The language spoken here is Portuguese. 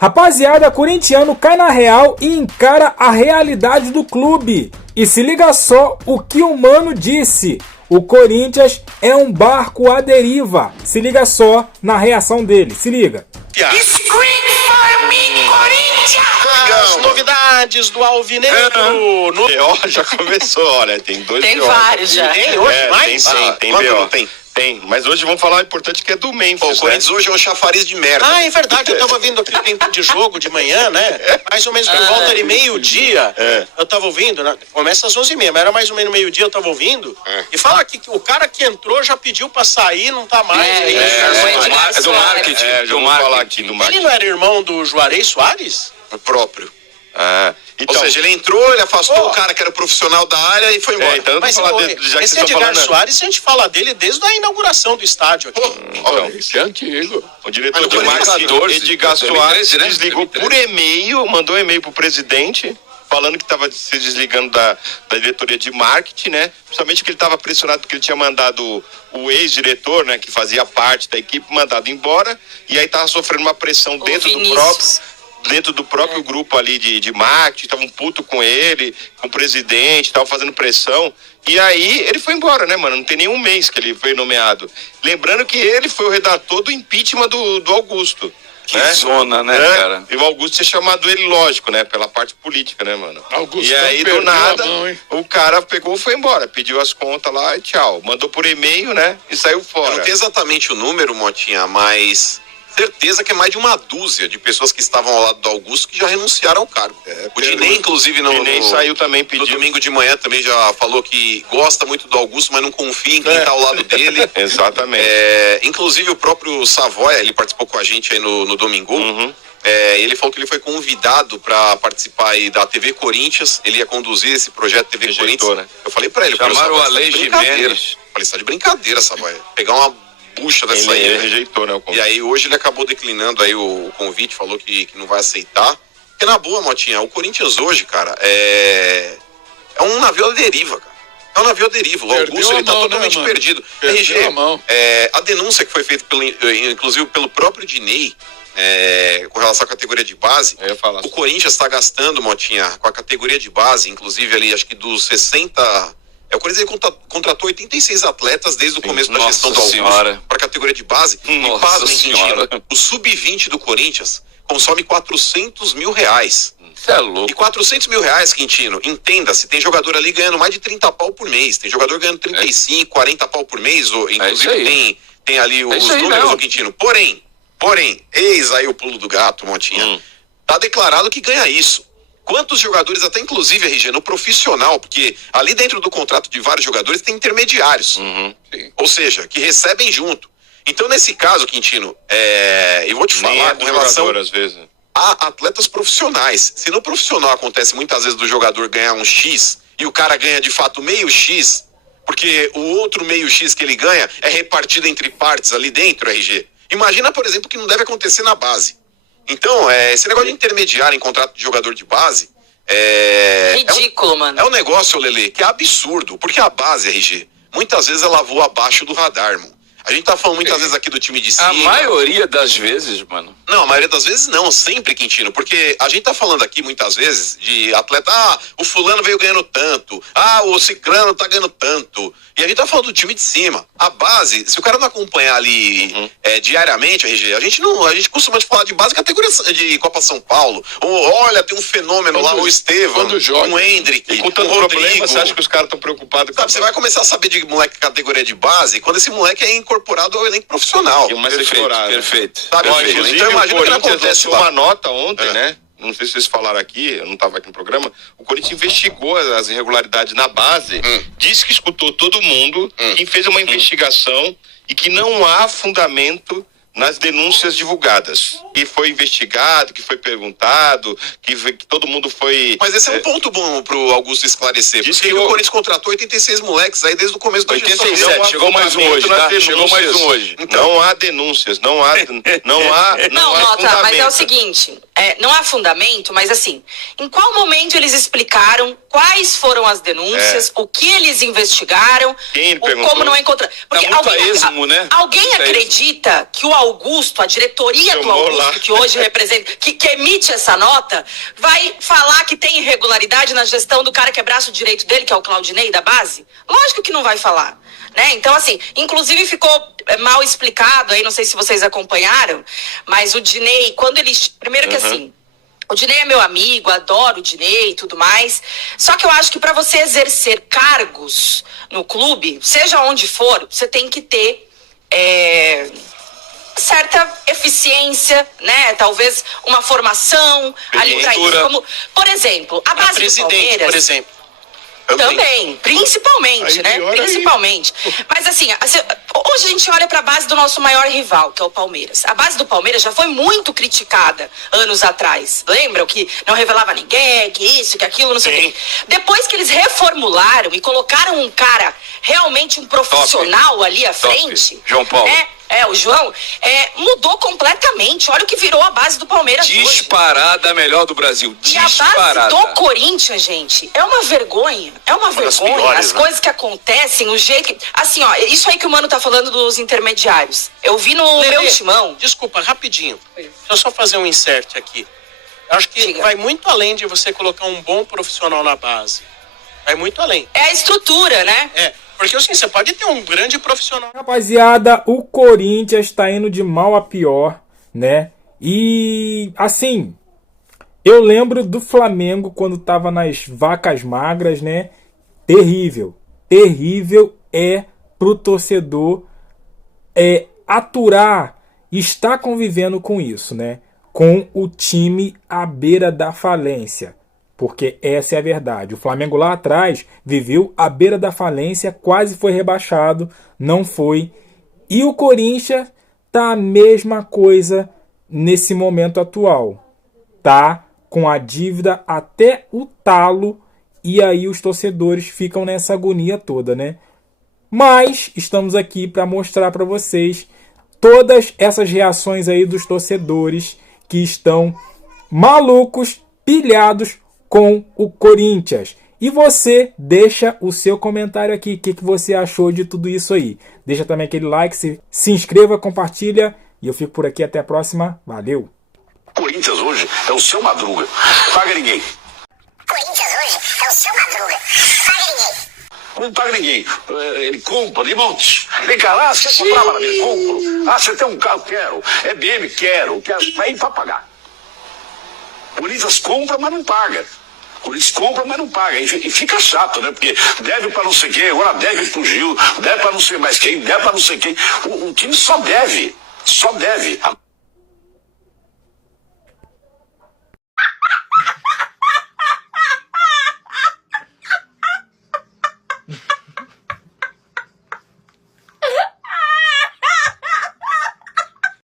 Rapaziada, corintiano cai na real e encara a realidade do clube. E se liga só o que o mano disse. O Corinthians é um barco à deriva. Se liga só na reação dele. Se liga. Scream for me, Corinthians! As novidades do Alvinegro. Já começou, olha, tem dois Tem BO. vários já. Tem hoje mais? Tem sim, tem Quando BO. não tem? Tem, mas hoje vamos falar o importante que é do Memphis, O Corinthians hoje é um chafariz de merda. Ah, é verdade, eu tava vendo aqui o tempo de jogo de manhã, né? Mais ou menos por volta de meio-dia. Eu tava ouvindo, né? Começa às 11h30, mas era mais ou menos meio-dia, eu tava ouvindo. E fala que o cara que entrou já pediu pra sair, não tá mais. É do marketing. Já vou falar aqui do marketing. Ele não era irmão do Juarez Soares? O próprio. Então, Ou seja, ele entrou, ele afastou o cara que era profissional da área e foi embora. então eu vou Mas falar já que esse vocês estão Edgar falando... Soares, a gente fala dele desde a inauguração do estádio aqui. Isso é antigo. O diretor Mas de no marketing, 14, Edgar 2013, Soares, né? desligou 2013. por e-mail, mandou um e-mail pro presidente, falando que estava se desligando da diretoria de marketing, né? Principalmente que ele estava pressionado porque ele tinha mandado o ex-diretor, né, que fazia parte da equipe, mandado embora, e aí estava sofrendo uma pressão dentro do próprio grupo ali de marketing, estavam puto com ele, com o presidente, estavam fazendo pressão. E aí ele foi embora, né, mano? Não tem nenhum mês que ele foi nomeado. Lembrando que ele foi o redator do impeachment do Augusto. Que zona, né, cara? E o Augusto tinha chamado ele, lógico, né? Pela parte política, né, mano? Augusto e aí, do perdeu nada, a mão, hein? o cara pegou e foi embora. Pediu as contas lá e tchau. Mandou por e-mail, né? E saiu Eu fora. não tenho exatamente o número, Motinha, mas certeza que é mais de uma dúzia de pessoas que estavam ao lado do Augusto que já renunciaram ao cargo. O Dinei, inclusive, O Dinei saiu também, no pediu. domingo de manhã também já falou que gosta muito do Augusto, mas não confia em quem está ao lado dele. Exatamente. Inclusive o próprio Savoia, ele participou com a gente aí no domingo. Ele falou que ele foi convidado para participar aí da TV Corinthians. Ele ia conduzir esse projeto TV Rejeitou, Corinthians. né? Eu falei para ele, Chamaram o Savoia, Alei você tá de brincadeira. Jimenez. Falei, você tá de brincadeira, Savoia. Pegar uma bucha dessa aí. Ele né? rejeitou, né? O E convite. aí hoje ele acabou declinando aí o convite, falou que não vai aceitar. Porque na boa, Motinha, o Corinthians hoje, cara, é um navio à deriva, cara. É um navio à deriva. O Perdeu Augusto, a ele tá mão, né, totalmente mano? perdido. Perdeu RG, a mão. a denúncia que foi feita, inclusive pelo próprio Dinei, com relação à categoria de base, Eu ia falar. o Corinthians está gastando, Motinha, com a categoria de base, inclusive ali, acho que dos 60... o Corinthians ele contratou 86 atletas desde o começo da Nossa gestão do Senhora. Augusto para a categoria de base. Nossa E pasmem, Senhora. Quintino, o sub-20 do Corinthians consome R$400 mil. Você é louco. E R$400 mil, Quintino, entenda-se, tem jogador ali ganhando mais de 30 pau por mês, tem jogador ganhando 35, 40 pau por mês, ou, isso inclusive aí. tem ali os isso aí, números, não. ô, Quintino. Porém, eis aí o pulo do gato, Montinha. Tá declarado que ganha isso. Quantos jogadores, até inclusive, RG, no profissional, porque ali dentro do contrato de vários jogadores tem intermediários. Ou seja, que recebem junto. Então, nesse caso, Quintino, eu vou te Nem falar é com do relação jogador, às vezes. a atletas profissionais. Se no profissional acontece muitas vezes do jogador ganhar um X e o cara ganha de fato meio X, porque o outro meio X que ele ganha é repartido entre partes ali dentro, RG. Imagina, por exemplo, que não deve acontecer na base. Então, esse negócio de intermediário em contrato de jogador de base Ridículo, mano. é um negócio, Lelê, que é absurdo, porque a base, RG, muitas vezes ela voa abaixo do radar, irmão. A gente tá falando muitas vezes aqui do time de cima. A maioria das vezes, mano. Não, a maioria das vezes não, sempre, Quintino, porque a gente tá falando aqui muitas vezes de atleta, o fulano veio ganhando tanto, o ciclano tá ganhando tanto, e a gente tá falando do time de cima. A base, se o cara não acompanhar ali diariamente, RG, a gente costuma falar de base categoria de Copa São Paulo, ou olha, tem um fenômeno lá, o Estevam, quando joga. um Hendrick, E com um tanto Rodrigo. problema, você acha que os caras estão preocupados com Sabe, você vai começar a saber de moleque categoria de base quando esse moleque é incorporado ao elenco profissional. E começa a explorar, né? Perfeito. Sabe, Ó, Felipe? inclusive, Então imagina o o que Corinthians acontece lançou lá. uma nota ontem, né? Não sei se vocês falaram aqui, eu não estava aqui no programa. O Corinthians investigou as irregularidades na base, disse que escutou todo mundo, que fez uma investigação e que não há fundamento nas denúncias divulgadas. Que foi investigado, que foi perguntado, que todo mundo foi... Mas esse é um ponto bom pro Augusto esclarecer. Diz Porque que o o Corinthians contratou 86 moleques aí desde o começo da gestão. 87, Não há chegou mais um fundamento hoje, nas tá? denúncias. Chegou mais um hoje. Não há denúncias, não há Não, há Mota, mas é o fundamento. seguinte, não há fundamento, mas assim, em qual momento eles explicaram quais foram as denúncias, o que eles investigaram, como não encontraram. Porque alguém acredita que o Augusto, a diretoria do Augusto, que hoje representa, que emite essa nota, vai falar que tem irregularidade na gestão do cara que é braço direito dele, que é o Claudinei da base? Lógico que não vai falar. Né? Então, assim, inclusive ficou mal explicado aí, não sei se vocês acompanharam, mas o Dinei, quando ele... Primeiro que assim, o Dinei é meu amigo, adoro o Dinei e tudo mais, só que eu acho que para você exercer cargos no clube, seja onde for, você tem que ter certa eficiência, né? Talvez uma formação ali para isso. Como, por exemplo, a base do Palmeiras... por exemplo. Também, principalmente, né? Principalmente. Mas assim, hoje a gente olha para a base do nosso maior rival, que é o Palmeiras. A base do Palmeiras já foi muito criticada anos atrás. Lembram que não revelava ninguém, que isso, que aquilo, não sei o quê. Depois que eles reformularam e colocaram um cara, realmente um profissional ali à frente... João Paulo. O João, mudou completamente. Olha o que virou a base do Palmeiras disparada hoje. A melhor do Brasil. Disparada. E a base do Corinthians, gente, é uma vergonha. É uma vergonha. Piores, as coisas que acontecem, o jeito que... Assim, ó, isso aí que o Mano tá falando dos intermediários. Eu vi no meu timão. Desculpa, rapidinho. Deixa eu só fazer um insert aqui. Eu acho que vai muito além de você colocar um bom profissional na base. Vai muito além. É a estrutura, né? Porque assim, você pode ter um grande profissional. Rapaziada, o Corinthians tá indo de mal a pior, né? E, assim, eu lembro do Flamengo quando tava nas vacas magras, né? Terrível. Terrível pro torcedor aturar e estar convivendo com isso, né? Com o time à beira da falência. Porque essa é a verdade. O Flamengo lá atrás viveu à beira da falência, quase foi rebaixado, não foi. E o Corinthians tá a mesma coisa nesse momento atual. Tá com a dívida até o talo e aí os torcedores ficam nessa agonia toda, né? Mas estamos aqui para mostrar para vocês todas essas reações aí dos torcedores que estão malucos, pilhados com o Corinthians. E você deixa o seu comentário aqui. O que você achou de tudo isso aí? Deixa também aquele like, se inscreva, compartilha. E eu fico por aqui. Até a próxima. Valeu! Corinthians hoje é o seu Madruga. Paga ninguém. Corinthians hoje é o seu Madruga. Paga ninguém. Não paga ninguém. Ele compra de montes. Vem cá lá, você quer comprar para mim? Compro. Você tem um carro? Quero. É BM? Quero. Vai para pagar. Corinthians compra, mas não paga. Corinthians compra, mas não paga. E fica chato, né? Porque deve para não sei quem, agora deve pro Gil, deve para não sei mais quem, deve para não sei quem. O time só deve. Só deve.